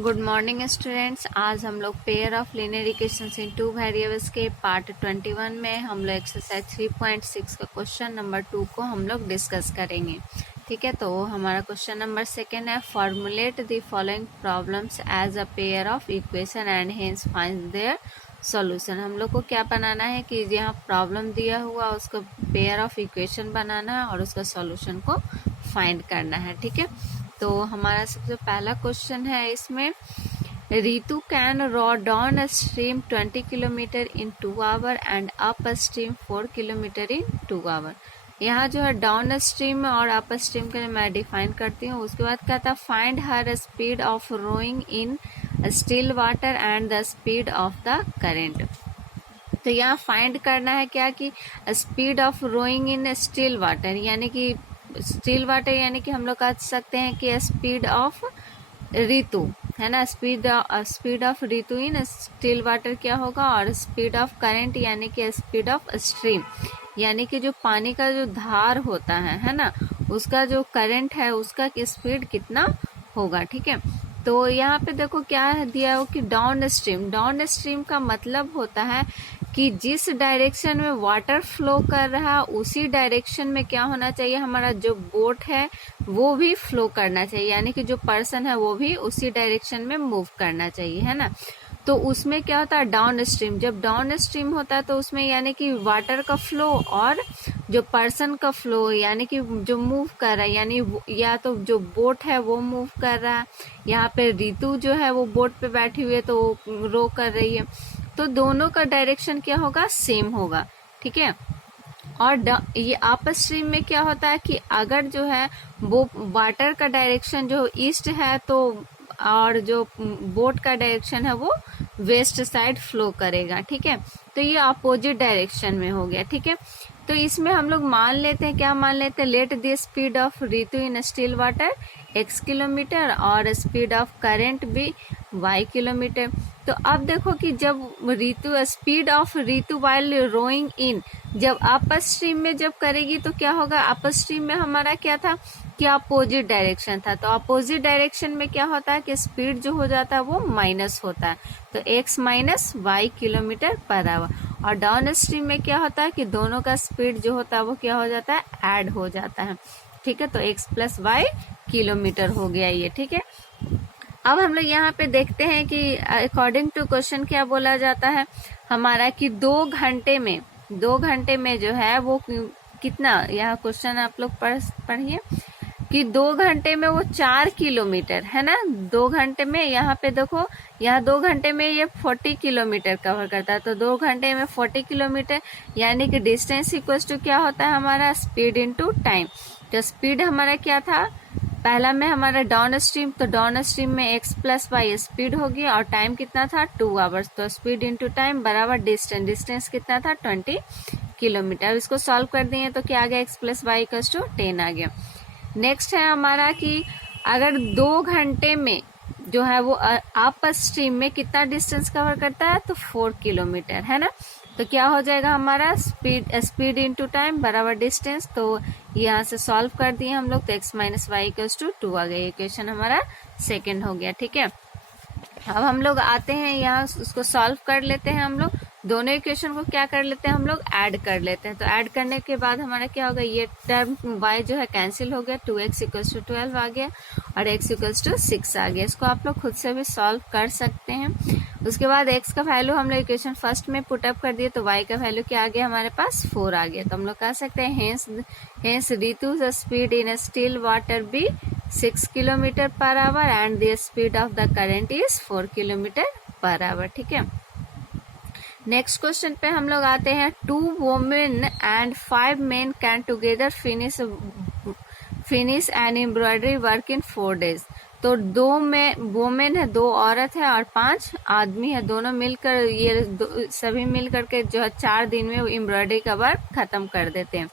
Good morning students. आज हम लोग pair of linear equations in two variables के पार्ट 21 में हम लोग एक्सरसाइज 3.6 का क्वेश्चन नंबर 2 को हम लोग डिस्कस करेंगे। ठीक है, तो हमारा क्वेश्चन नंबर 2 है, formulate the following problems as a pair of equation and hence find their solution. हम लोग को क्या बनाना है कि यहाँ प्रॉब्लम दिया हुआ उसको पेयर ऑफ इक्वेशन बनाना है और उसका सॉल्यूशन को फाइंड करना है। ठीक है, तो हमारा सबसे पहला क्वेश्चन है इसमें, Ritu can row down stream 20 kilometre in 2 hour and up stream 4 kilometre in 2 hour. यहाँ जो है डाउन स्ट्रीम और अप स्ट्रीम के लिए मैं डिफाइन करती हूँ। उसके बाद कहता है find her speed of rowing in still water and the speed of the current. तो यहाँ फाइंड करना है क्या कि speed of rowing in still water, यानी कि स्टिल वाटर यानी कि हम लोग कह सकते हैं कि स्पीड ऑफ ऋतु है ना, speed of Ritu in still water क्या होगा, और स्पीड ऑफ करंट यानी कि स्पीड ऑफ स्ट्रीम, यानी कि जो पानी का जो धार होता है ना, उसका जो करंट है उसका स्पीड कितना होगा। ठीक है, तो यहाँ पे देखो क्या दिया हो कि डाउन स्ट्रीम का मतलब होता है कि जिस डायरेक्शन में वाटर फ्लो कर रहा है उसी डायरेक्शन में क्या होना चाहिए, हमारा जो बोट है वो भी फ्लो करना चाहिए, यानी कि जो पर्सन है वो भी उसी डायरेक्शन में मूव करना चाहिए, है ना। तो उसमें क्या होता है डाउन स्ट्रीम, जब डाउन स्ट्रीम होता है तो उसमें यानी कि वाटर का फ्लो और जो पर्सन का फ्लो, यानी कि जो मूव कर रहा है, यानी या तो जो बोट है वो मूव कर रहा है, यहाँ पे ऋतु जो है वो बोट पे बैठी हुई है तो रो कर रही है, तो दोनों का डायरेक्शन क्या होगा, सेम होगा। ठीक है, और ये अप स्ट्रीम में क्या होता है कि अगर जो है वो वाटर का डायरेक्शन जो ईस्ट है तो और जो बोट का डायरेक्शन है वो वेस्ट साइड फ्लो करेगा। ठीक है, तो ये अपोजिट डायरेक्शन में हो गया। ठीक है, तो इसमें हम लोग मान लेते हैं, क्या मान लेते हैं, let the speed of Ritu in still water x kilometre और स्पीड ऑफ करंट भी y किलोमीटर। तो अब देखो कि जब Ritu speed of Ritu while rowing in जब अप स्ट्रीम में जब करेगी तो क्या होगा, अप स्ट्रीम में हमारा क्या था कि अपोजिट डायरेक्शन था, तो अपोजिट डायरेक्शन में क्या होता है कि स्पीड जो हो जाता है वो माइनस होता है, तो x minus y kilometre per hour. और डाउन स्ट्रीम में क्या होता है कि दोनों का स्पीड जो होता है वो क्या हो जाता है, ऐड हो जाता है। ठीक है, तो x प्लस वाई किलोमीटर हो गया ये। ठीक है, अब हम लोग यहाँ पे देखते हैं कि अकॉर्डिंग टू क्वेश्चन क्या बोला जाता है हमारा कि 2 घंटे में जो है वो कितना, यहाँ क्वेश्चन आप लोग पढ़िए कि 2 घंटे में वो 4 किलोमीटर है ना, 2 घंटे में, यहाँ पे देखो यहाँ 2 घंटे में ये 40 किलोमीटर कवर करता है, तो 2 घंटे में 40 किलोमीटर यानी कि डिस्टेंस इक्वल्स टू क्या होता है हमारा स्पीड इनटू टाइम। तो स्पीड हमारा क्या था, पहला में हमारा डाउन स्ट्रीम, तो डाउन स्ट्रीम में x प्लस वाई स्पीड होगी और टाइम कितना था 2 आवर्स, तो स्पीड इनटू टाइम बराबर डिस्टेंस कितना था 20 किलोमीटर। अब इसको सॉल्व कर दिए तो क्या आ गया, x plus y equals to 10 आ गया। नेक्स्ट है हमारा कि अगर 2 घंटे में जो है वो अप स्ट्रीम में कितना डिस्टेंस कवर करता है, तो 4 किलोमीटर है ना, तो क्या हो जाएगा हमारा स्पीड इनटू टाइम बराबर डिस्टेंस, तो यहाँ से सॉल्व कर दिए हम लोग तो x minus y equals to 2 आ गया। इक्वेशन हमारा सेकंड हो गया। ठीक है, अब हम लोग आते हैं यहाँ उसको सॉल्व कर लेते हैं, हम लोग दोनों इक्वेशन को क्या कर लेते हैं, हम लोग ऐड कर लेते हैं। तो ऐड करने के बाद हमारा क्या होगा, ये टर्म y जो है कैंसिल हो गया, 2x इक्वल्स टू 12 आ गया और x इक्वल्स टू 6 आ गया। इसको आप लोग खुद से भी सॉल्व कर सकते हैं। उसके बाद x का वैल्यू हम लोग इक्वेशन फर्स्ट में पुटअप कर दिए तो y का वैल्यू क्या आ गया हमारे पास 4 आ गया। तो हम लोग कह सकते हैं hence Ritu speed in still water be 6 kilometre per hour and the speed of the current is 4 kilometre per hour. ठीक है, नेक्स्ट क्वेश्चन पे हम लोग आते हैं, 2 women and 5 men can together finish an embroidery work in 4 days। तो 2 में women है, 2 औरत है और 5 आदमी है, दोनों मिलकर ये सभी मिलकर के जो है 4 दिन में एम्ब्रॉयडरी का वर्क खत्म कर देते हैं।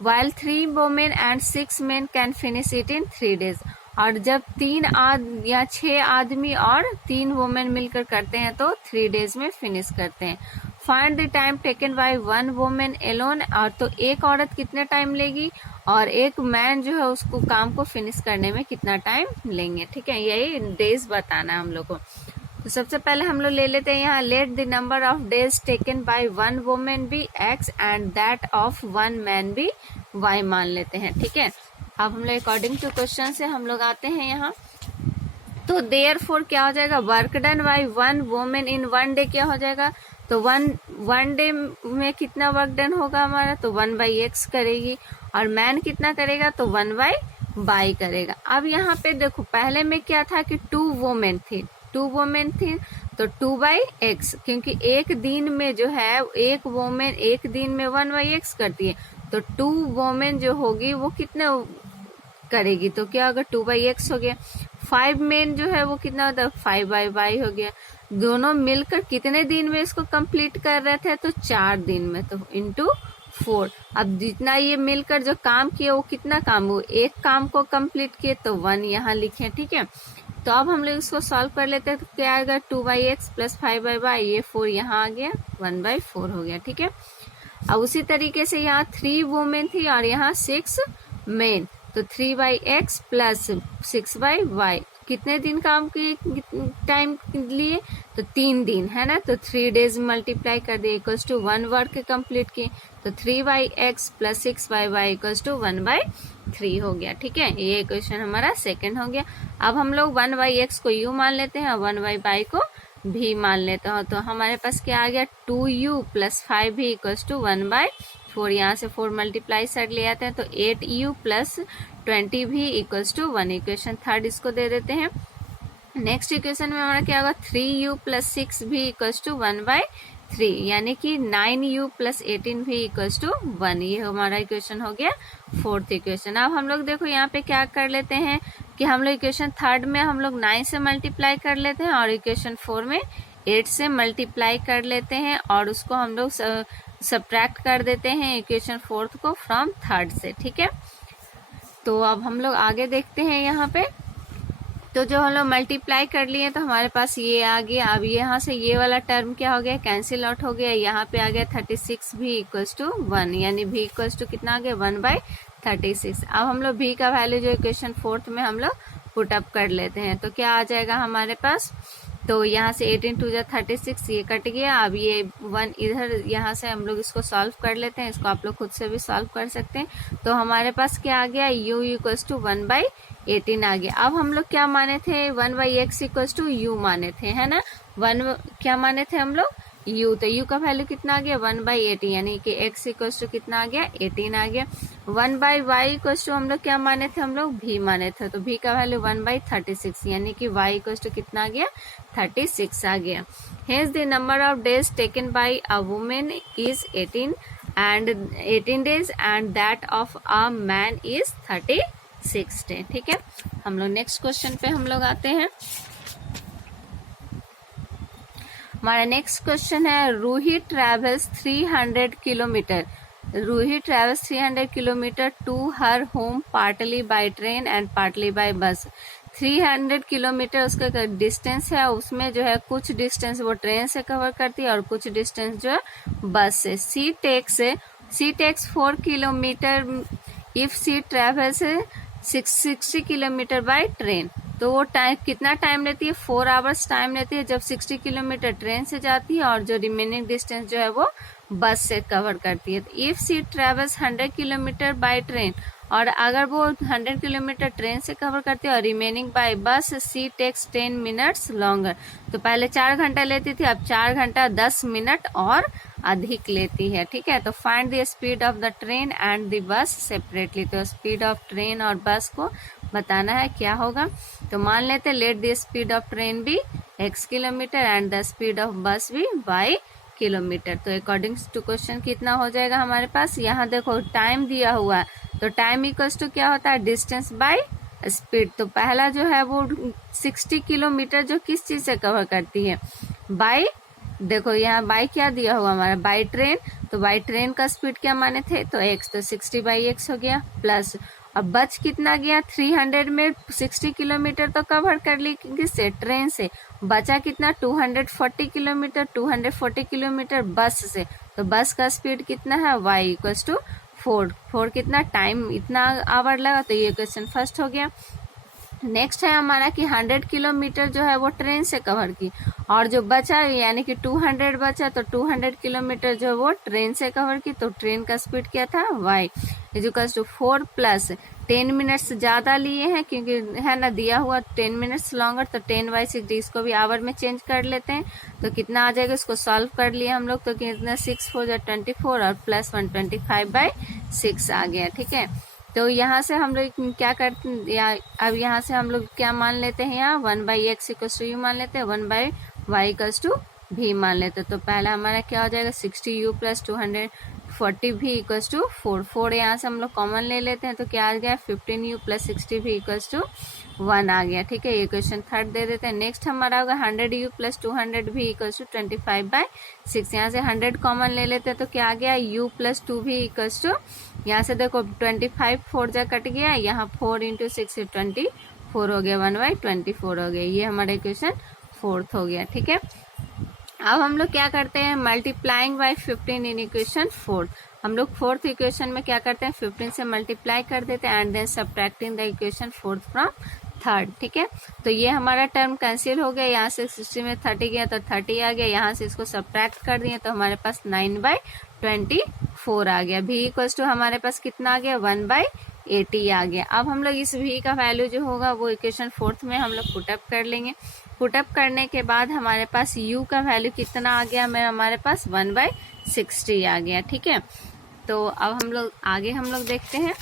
while 3 women and 6 men can finish it in 3 days। और जब 6 आदमी और 3 वुमेन मिलकर करते हैं तो 3 days में फिनिश करते हैं। Find the time taken by one women alone, और तो एक औरत कितने टाइम लेगी और एक मैन जो है उसको काम को फिनिश करने में कितना टाइम लेंगे। ठीक है, यही डेज बताना है हम लोग को। तो सबसे पहले हम लोग ले लेते हैं यहाँ, let the number of days taken by one women be x and that of one man be y मान लेते हैं। ठीक है, अब हम लोग अकॉर्डिंग टू क्वेश्चन से हम लोग आते हैं यहाँ। तो देयरफॉर क्या हो जाएगा, work done by one women in one day क्या हो जाएगा, तो वन डे में कितना वर्क डन होगा हमारा, तो 1/x करेगी, और मैन कितना करेगा, तो 1/y करेगा। अब यहाँ पे देखो पहले में क्या था कि 2 वुमेन थी तो 2/x, क्योंकि एक दिन में जो है एक वुमेन एक दिन में 1/x करती है, तो 2 वुमेन जो होगी वो कितने करेगी, तो क्या होगा 2/x हो गया। 5 मेन जो है वो कितना होता है 5/y हो गया। दोनों मिलकर कितने दिन में इसको कंप्लीट कर रहे थे, तो 4 दिन में, तो इंटू 4। अब जितना ये मिलकर जो काम किए वो कितना काम, वो एक काम को कंप्लीट किए, तो 1 यहाँ लिखे। ठीक है, तो अब हम लोग इसको सॉल्व कर लेते हैं, तो क्या आएगा 2/x प्लस 5/y, ये 4 यहाँ आ गया, 1/4 हो गया। ठीक है, अब उसी तरीके से यहाँ 3 वुमेन थी और यहाँ 6 मेन, तो 3/x प्लस 6/y, कितने दिन काम की टाइम लिए, तो 3 दिन है ना, तो 3 डेज मल्टीप्लाई कर दिए इक्वल्स टू 1 वर्क कंप्लीट किए, तो 3/x plus 6/y equals to 1/3 हो गया। ठीक है, ये क्वेश्चन हमारा सेकंड हो गया। अब हम लोग 1/x को u मान लेते हैं और 1/y को भी मान लेते हैं, तो हमारे पास क्या आ गया 2u plus 5v equals to 1/4, यहाँ से 4 मल्टीप्लाई साइड ले आते हैं, तो 8u plus 20v equals to 1। Equation third इसको दे देते हैं। नेक्स्ट इक्वेशन में हमारा क्या होगा 3u plus 6v equals to 1/3, यानी कि 9u plus 18v equals to 1। ये हमारा इक्वेशन हो गया फोर्थ इक्वेशन। अब हम लोग देखो यहाँ पे क्या कर लेते हैं कि हम लोग इक्वेशन थर्ड में हम लोग 9 से मल्टीप्लाई कर लेते हैं और इक्वेशन 4 में 8 से मल्टीप्लाई कर लेते हैं और उसको हम लोग सब्ट्रैक्ट कर देते हैं इक्वेशन फोर्थ को फ्रॉम थर्ड से। ठीक है, तो अब हम लोग आगे देखते हैं यहाँ पे। तो जो हम लोग मल्टीप्लाई कर लिए तो हमारे पास ये आ गया। अब यहाँ से ये वाला टर्म क्या हो गया, कैंसिल आउट हो गया। यहाँ पे आ गया 36 भी इक्वल्स टू 1, यानी भी इक्वल्स टू कितना आ गया 1/36। अब हम लोग भी का वैल्यू जो इक्वेशन फोर्थ में हम लोग पुट अप कर लेते हैं, तो क्या आ जाएगा हमारे पास, तो यहाँ से 18 2 जा 36, ये कट गया। अब ये 1 इधर, यहाँ से हम लोग इसको सॉल्व कर लेते हैं, इसको आप लोग खुद से भी सॉल्व कर सकते हैं। तो हमारे पास क्या आ गया u इक्वल्स टू 1/18 आ गया। अब हम लोग क्या माने थे 1/x इक्वल्स टू u माने थे, है ना, 1 क्या माने थे हम लोग u, तो u का वैल्यू कितना आ गया 1/18, यानी कि x इक्वल्स टू कितना आ गया 18 आ गया। 1/y इक्वल्स टू हम लोग क्या माने थे, हम लोग v माने थे, तो v का वैल्यू 1/36, यानी कि y इक्वल्स टू कितना आ गया 36 आ गया। Hence the number of days taken by a woman is 18 days and that of a man is 36 day। ठीक है, हम लोग नेक्स्ट क्वेश्चन पे हम लोग आते हैं। हमारा नेक्स्ट क्वेश्चन है Ruhi travels 300 kilometre. Ruhi travels 300 kilometre to her home partly by train and partly by bus. 300 kilometre उसका डिस्टेंस है, उसमें जो है कुछ डिस्टेंस वो ट्रेन से कवर करती है और कुछ डिस्टेंस जो है बस से। She takes 4 kilometre if she travels 60 kilometre by train. तो वो टाइम कितना टाइम लेती है 4 आवर्स टाइम लेती है जब 60 किलोमीटर ट्रेन से जाती है और जो रिमेनिंग डिस्टेंस जो है वो बस से कवर करती है। If she travels 100 kilometre by train, और अगर वो 100 किलोमीटर ट्रेन से कवर करती है और रिमेनिंग बाय बस, सी टेक्स 10 मिनट्स लॉन्गर। तो पहले 4 घंटा लेती थी, अब 4 घंटा 10 मिनट और अधिक लेती है। ठीक है, तो find the speed of the train and the bus separately. तो स्पीड ऑफ ट्रेन और बस को बताना है क्या होगा। तो मान लेते late the speed of train भी x kilometre and the speed of बस भी y किलोमीटर। तो अकॉर्डिंग टू क्वेश्चन कितना हो जाएगा हमारे पास, यहाँ देखो टाइम दिया हुआ है, तो टाइम इक्वल्स टू क्या होता है डिस्टेंस बाय स्पीड। तो पहला जो है वो 60 किलोमीटर जो किस चीज से कवर करती है बाय, देखो यहाँ बाय क्या दिया हुआ हमारा बाय ट्रेन, तो बाय ट्रेन का स्पीड क्या माने थे तो x, तो 60/x हो गया प्लस, अब बच कितना गया, 300 में 60 किलोमीटर तो कवर कर ली किससे, ट्रेन से। बचा कितना, 240 किलोमीटर, 240 किलोमीटर बस से। तो बस का स्पीड कितना है, y इक्वल्स टू 4 कितना टाइम, इतना आवर लगा। तो ये क्वेश्चन फर्स्ट हो गया। नेक्स्ट है हमारा कि 100 किलोमीटर जो है वो ट्रेन से कवर की, और जो बचा यानी कि 200 बचा, तो 200 किलोमीटर जो है वो ट्रेन से कवर की। तो ट्रेन का स्पीड क्या था, y equals to 4 plus 10 minutes ज्यादा लिए हैं, क्योंकि है ना दिया हुआ 10 मिनट्स लॉन्गर, तो 10/6 इसको भी आवर में चेंज कर लेते हैं। तो कितना आ जाएगा, इसको सॉल्व कर लिया हम लोग, तो कितना 6 4 24 और प्लस 125/6 आ गया। ठीक है, तो यहाँ से हम लोग क्या करते हैं, अब यहाँ से हम लोग क्या मान लेते हैं, यहाँ 1/x इक्वल्स टू यू मान लेते हैं, 1/y इक्वल्स टू v मान लेते हैं। तो पहला हमारा क्या हो जाएगा, 60u plus 240v equals to 4 यहाँ से हम लोग कॉमन ले लेते हैं, तो क्या आ गया, 15u plus 60v equals to 1 आ गया। ठीक है, ये क्वेश्चन थर्ड दे देते हैं। नेक्स्ट हमारा होगा 100u plus 200v equals to 25/6। यहाँ से 100 कॉमन ले लेते हैं, तो क्या आ गया, u plus 2v equals to, यहाँ से देखो 25 4 जा कट गया, यहाँ 4 इंटू 6 24 हो गया, 1/24 हो गया। ये हमारा इक्वेशन फोर्थ हो गया। ठीक है, अब हम लोग क्या करते हैं, multiplying by 15 in equation fourth. हम लोग फोर्थ इक्वेशन में क्या करते हैं, 15 से मल्टीप्लाई कर देते हैं and then subtracting the equation fourth from third. ठीक है, तो ये हमारा टर्म कैंसिल हो गया, यहाँ से 60 में 30 गया तो 30 आ गया, यहाँ से इसको सब्ट्रैक्ट कर दिए तो हमारे पास 9/24 आ गया। v इक्वल्स टू हमारे पास कितना आ गया, 1/80 आ गया। अब हम लोग इस v का वैल्यू जो होगा वो इक्वेशन फोर्थ में हम लोग पुटअप कर लेंगे। पुटअप करने के बाद हमारे पास u का वैल्यू कितना आ गया, मैं हमारे पास 1/60 आ गया। ठीक है, तो अब हम लोग आगे हम लोग देखते हैं।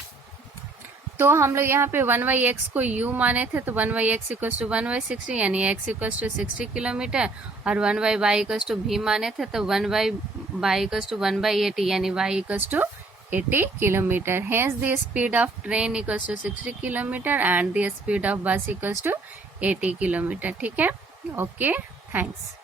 तो हम लोग यहाँ पे 1/x को u माने थे, तो 1/x इक्वल्स टू 1/60 यानी x इक्वल्स टू 60 किलोमीटर, और 1/y इक्वल्स टू v माने थे, तो 1/y इक्वल्स टू 1/80 यानी y equals to 80 kilometre. Hence the speed of train equals to 60 kilometre and the speed of bus equals to 80 kilometre. ठीक है, okay, thanks.